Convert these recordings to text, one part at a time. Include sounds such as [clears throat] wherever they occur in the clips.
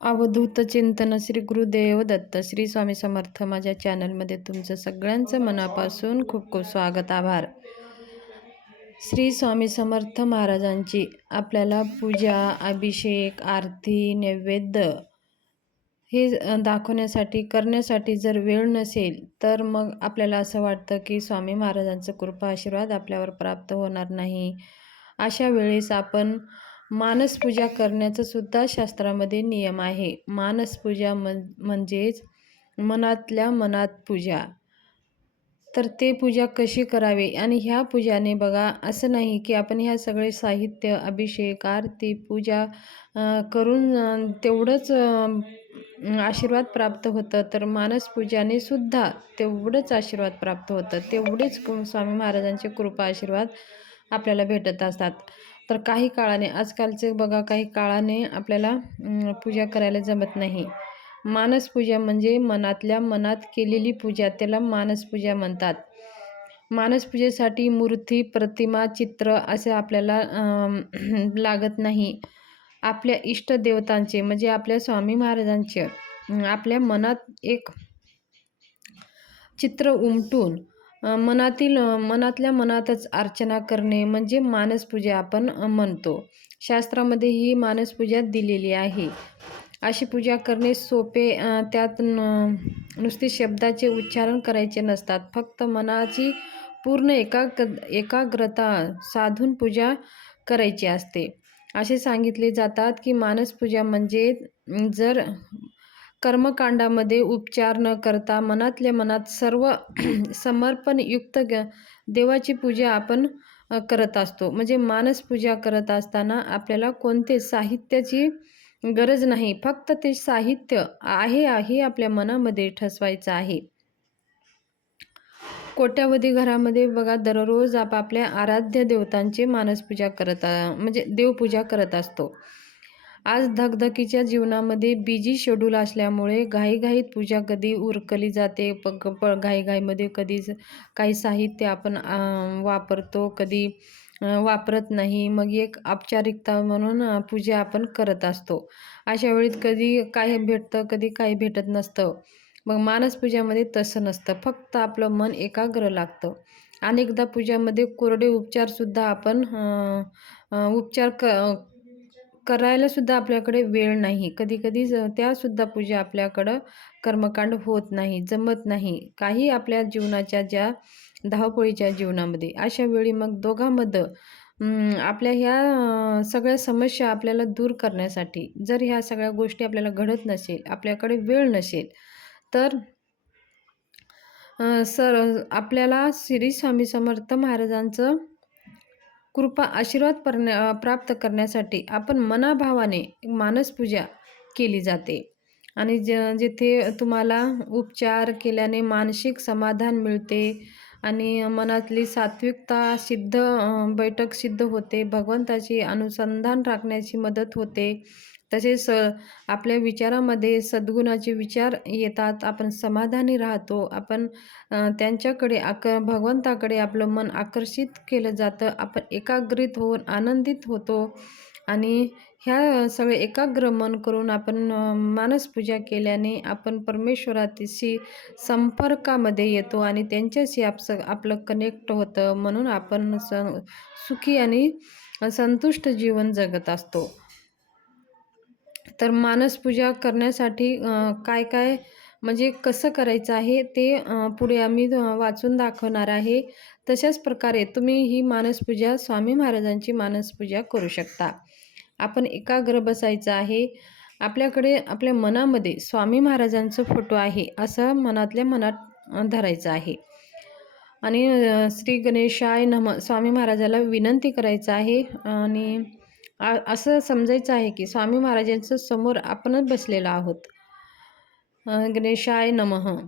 अवधूत चिंतन श्री गुरुदेव दत्त श्री स्वामी समर्थ माझ्या चॅनलमध्ये तुमचं सगळ्यांचं मनापासून खूप खूप स्वागत आभार. श्री स्वामी समर्थ महाराजांची आपल्याला पूजा अभिषेक आरती नैवेद्य हे दाखवण्यासाठी करण्यासाठी जर वेळ नसेल तर मग आपल्याला असं वाटतं की स्वामी महाराजांचं कृपा आशीर्वाद आपल्यावर प्राप्त होणार नाही. अशा वेळेस आपण मानसपूजा करण्याचं सुद्धा शास्त्रामध्ये नियम आहे. मानसपूजा मन म्हणजेच मनातल्या मनात पूजा. तर ते पूजा कशी करावी? आणि ह्या पूजाने बघा असं नाही की आपण ह्या सगळे साहित्य अभिषेक आरती पूजा करून तेवढंच आशीर्वाद प्राप्त होतं तर मानसपूजाने सुद्धा तेवढंच आशीर्वाद प्राप्त होतं. तेवढेच स्वामी महाराजांचे कृपा आशीर्वाद आपल्याला भेटत असतात. तर काही काळाने आजकालचे बघा काही काळाने आपल्याला पूजा करायला जमत नाही. मानसपूजा म्हणजे मनातल्या मनात केलेली पूजा त्याला मानसपूजा म्हणतात. मानसपूजेसाठी मूर्ती प्रतिमा चित्र असे आपल्याला [clears throat] लागत नाही. आपल्या इष्टदेवतांचे म्हणजे आपल्या स्वामी महाराजांचे आपल्या मनात एक चित्र उमटून मनातील मनातल्या मनातच अर्चना करणे म्हणजे मानसपूजा आपण म्हणतो. शास्त्रामध्ये ही मानसपूजा दिलेली आहे. अशी पूजा करणे सोपे त्यात नुसते शब्दाचे उच्चारण करायचे नसतात. फक्त मनाची पूर्ण एकाग एकाग्रता साधून पूजा करायची असते. असे सांगितले जातात की मानसपूजा म्हणजे जर कर्मकांडामध्ये उपचार न करता मनातल्या मनात सर्व [clears throat] समर्पणयुक्त ग देवाची पूजा आपण करत असतो. म्हणजे मानस पूजा करत असताना आपल्याला कोणते साहित्याची गरज नाही. फक्त ते साहित्य आहे आहे आपल्या मनामध्ये ठसवायचं आहे. कोट्यावधी घरामध्ये बघा दररोज आपापल्या आराध्य देवतांची मानसपूजा करत म्हणजे देवपूजा करत असतो. आज धगधकीच्या जीवनामध्ये बिजी शेड्यूल असल्यामुळे घाईघाईत पूजा कधी उरकली जाते पग प घाईघाईमध्ये कधी काही साहित्य आपण वापरतो कधी वापरत नाही मग एक औपचारिकता म्हणून पूजा आपण करत असतो. अशा वेळी कधी काय भेटतं कधी काही भेटत नसतं. मग मानसपूजामध्ये तसं नसतं. फक्त आपलं मन एकाग्र लागतं. अनेकदा पूजामध्ये कोरडे उपचारसुद्धा आपण उपचार क करायलासुद्धा आपल्याकडे वेळ नाही. कधी कधी त्यासुद्धा पूजा आपल्याकडं कर्मकांड होत नाही जमत नाही. काही आपल्या जीवनाच्या ज्या धावपळीच्या जीवनामध्ये अशा वेळी मग दोघांमध्ये आपल्या ह्या सगळ्या समस्या आपल्याला दूर करण्यासाठी जर ह्या सगळ्या गोष्टी आपल्याला घडत नसेल आपल्याकडे वेळ नसेल तर सर आपल्याला श्री स्वामी समर्थ महाराजांचं कृपा आशीर्वाद परण्या प्राप्त करण्यासाठी आपण मनाभावाने मानसपूजा केली जाते. आणि ज जिथे तुम्हाला उपचार केल्याने मानसिक समाधान मिळते आणि मनातली सात्विकता सिद्ध बैठक सिद्ध होते भगवंताची अनुसंधान राखण्याची मदत होते तसेच आपल्या विचारामध्ये सद्गुणाचे विचार येतात आपण समाधानी राहतो आपण त्यांच्याकडे आक भगवंताकडे आपलं मन आकर्षित केलं जातं आपण एकाग्रित होऊन आनंदित होतो आणि ह्या सगळे एकाग्र मन करून आपण मानसपूजा केल्याने आपण परमेश्वराशी संपर्कामध्ये येतो आणि त्यांच्याशी आप आपलं कनेक्ट होतं म्हणून आपण स सुखी आणि संतुष्ट जीवन जगत असतो. तर मानसपूजा करण्यासाठी काय काय म्हणजे कसं करायचं आहे ते पुढे आम्ही वाचून दाखवणार आहे. तशाच प्रकारे तुम्ही ही मानसपूजा स्वामी महाराजांची मानसपूजा करू शकता. आपण एकाग्र बसायचं आहे. आपल्याकडे आपल्या मनामध्ये स्वामी महाराजांचं फोटो आहे असं मनातल्या मनात धरायचं आहे. आणि श्री गणेशाय नम स्वामी महाराजाला विनंती करायचं आहे. आणि असं समजायचं आहे की स्वामी महाराजांचं समोर आपणच बसलेलो आहोत. गणेशाय नमः.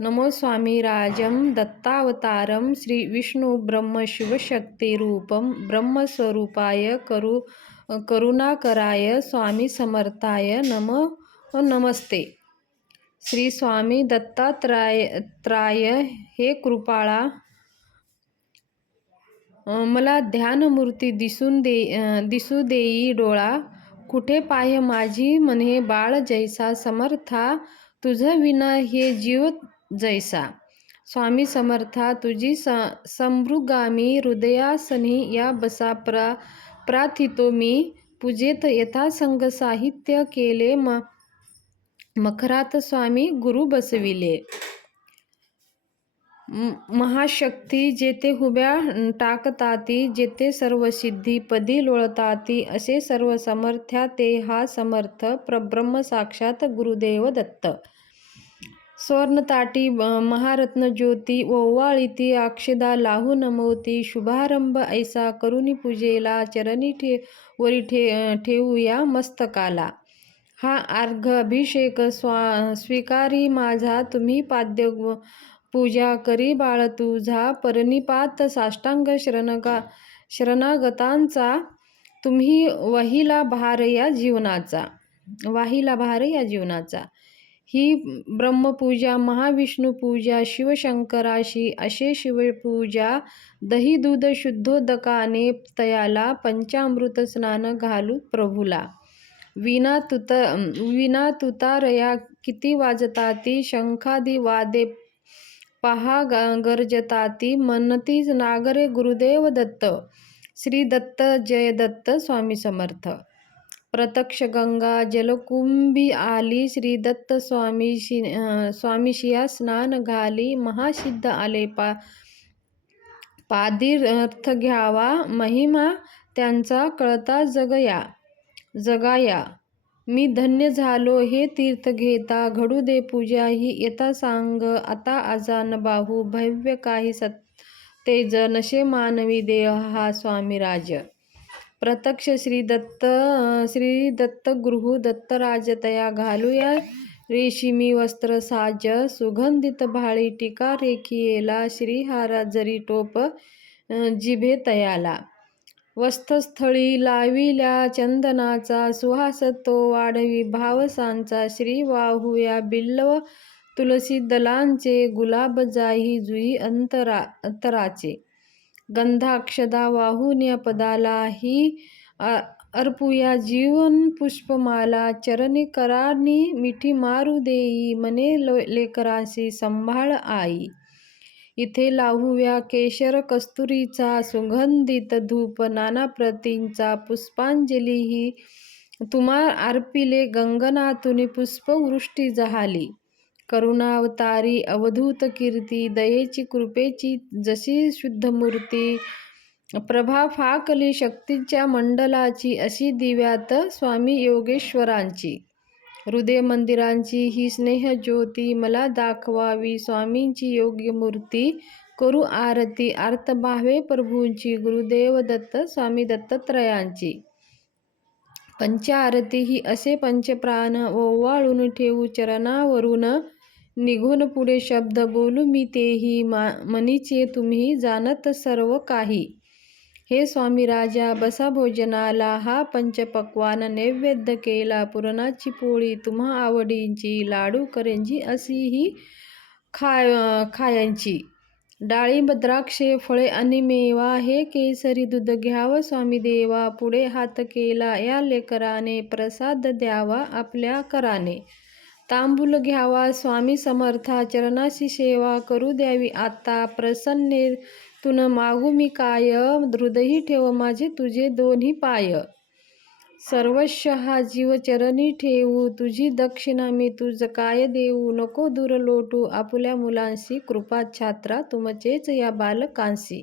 नमो स्वामी राजम दत्तावतारम श्री विष्णू ब्रह्म शिवशक्तिरूपम ब्रह्मस्वरूपाय करू करुणाकराय स्वामी समर्थाय नम. नमस्ते. श्री स्वामी दत्तात्राय त्राय हे कृपाळा मला ध्यानमूर्ती दिसून दे दिसू देई डोळा. कुठे पाय माझी म्हणे बाळ जैसा समर्था तुझं विना हे जीव जैसा. स्वामी समर्था तुझी स संभृगामी हृदयासनी या बसा प्रा प्रार्थितो मी. पूजेत यथासंग साहित्य केले म मखरात स्वामी गुरु बसविले. महाशक्ती जेथे हुब्या टाकताती जेथे सर्व सिद्धी पदी लोळताती असे सर्व समर्थ्या ते हा समर्थ प्रब्रह्म साक्षात गुरुदेव दत्त. स्वर्णताटी महारत्न ज्योती ओवाळीती अक्षदा लाहू नमवती शुभारंभ ऐसा करुणी पूजेला चरणी ठे वरी ठे ठेवूया मस्तकाला. हा अर्घ अभिषेक स्वा स्वीकारी माझा तुम्ही पाद्य पूजा करी बाळ तुझा परनिपात साष्टांग शरणगा शरणागतांचा. तुम्ही वहिला भार या जीवनाचा वाहिला भार या जीवनाचा. ही ब्रह्मपूजा महाविष्णू पूजा शिवशंकराशी असे शिवपूजा दही दूध शुद्धोदकाने तयाला पंचामृत स्नान घालू प्रभूला. विना तुत विना तुतारया किती वाजताती शंखादी वादे पहा ग- गर्जताती मनतीच नागरे गुरुदेव दत्त श्री दत्त जय दत्त स्वामी समर्थ। प्रत्यक्ष गंगा जलकुंभी आली श्री दत्त स्वामी शि स्वामीशिया स्नान घाली महासिद्ध आले पा पादीर्थ घ्यावा महिमा त्यांचा कळता जगया जगाया। मी धन्य झालो हे तीर्थ घेता घडू दे पूजा ही येता सांग आता आजान बाहू भव्य काही सत तेज नशे मानवी देह हा स्वामीराज प्रत्यक्ष श्री दत्त श्री दत्त गृह दत्तराज तया घालूया रेशिमी वस्त्र साज सुगंधित भाळी टीका रेखियेला श्रीहारा जरी टोप जिभे तयाला. वस्तस्थळी लाविल्या चंदनाचा सुहासतो वाढवी भावसांचा श्री वाहुया बिल्लव तुलसी दलांचे गुलाब जाही जुई अंतरा अंतराचे. गंधाक्षदा वाहुन्या पदाला ही अ- अर्पुया जीवन पुष्पमाला चरणी करानी मिठी मारू देई मने लेकराशी संभाळ आई. इथे लावूया केशर कस्तुरीचा सुगंधित धूप नाना प्रतींचा पुष्पांजली ही. तुम्हा अर्पिले गंगनातुनी पुष्पवृष्टी जहाली. करुणावतारी अवधूत कीर्ती दयेची कृपेची जशी शुद्ध मूर्ती. प्रभा फाकली शक्तीच्या मंडलाची अशी दिव्यात स्वामी योगेश्वरांची. हृदय मंदिरांची ही स्नेह ज्योती मला दाखवावी. स्वामींची योग्य मूर्ती करू आरती. आर्तभावे प्रभूंची गुरुदेव दत्त स्वामी दत्तत्रयांची. पंचारती ही असे पंचप्राण ओवाळून ठेवू चरणावरून निघून पुढे शब्द बोलू मी तेही. मा मनीचे तुम्ही जाणत सर्व काही. हे स्वामी राजा बसा भोजनाला हा पंचपक्वान नैवेद्य केला. पुरणाची पोळी तुम्हा आवडींची लाडू करंजी अशी ही खाय खायांची. डाळिंब द्राक्षे फळे आणि मेवा हे केसरी दूध घ्यावं स्वामी देवा. पुढे हात केला या लेकराने प्रसाद द्यावा आपल्या कराने. तांबूल घ्यावा स्वामी समर्था चरणाशी सेवा करू द्यावी आता. प्रसन्ने तुन मागू मी काय? हृदयी ठेव माझे तुझे दोन्ही पाय. सर्वस्व हा जीव चरणी ठेवू. तुझी दक्षिणा मी तुझ काय देऊ? नको दूर लोटू. आपुल्या मुलांशी कृपा छात्रा तुमचेच या बालकांशी.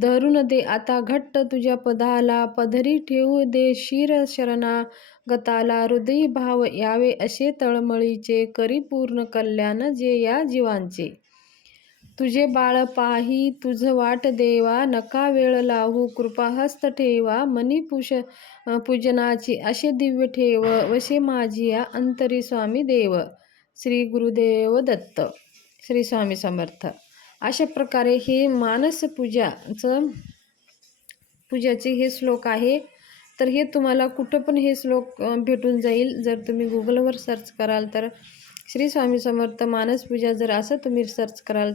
धरून दे आता घट्ट तुझ्या पदाला. पदरी ठेवू दे शिर शरणा. गताला हृदयी भाव यावे असे तळमळीचे. करी पूर्ण कल्याण जे या जीवांचे. तुझे बाळ पाही तुझ वाट देवा नका वेळ लावू कृपाहस्त ठेवा मनी पुष पूजनाची असे दिव्य ठेव वशे माझी या अंतरी स्वामी देव. श्री गुरुदेव दत्त. श्री स्वामी समर्थ. अशा प्रकारे हे मानस पूजाचं पूजाचे हे श्लोक आहे. तर हे तुम्हाला कुठं पण हे श्लोक भेटून जाईल. जर तुम्ही गुगलवर सर्च कराल तर श्री स्वामी समर्थ मानस पूजा जर असं तुम्ही सर्च कराल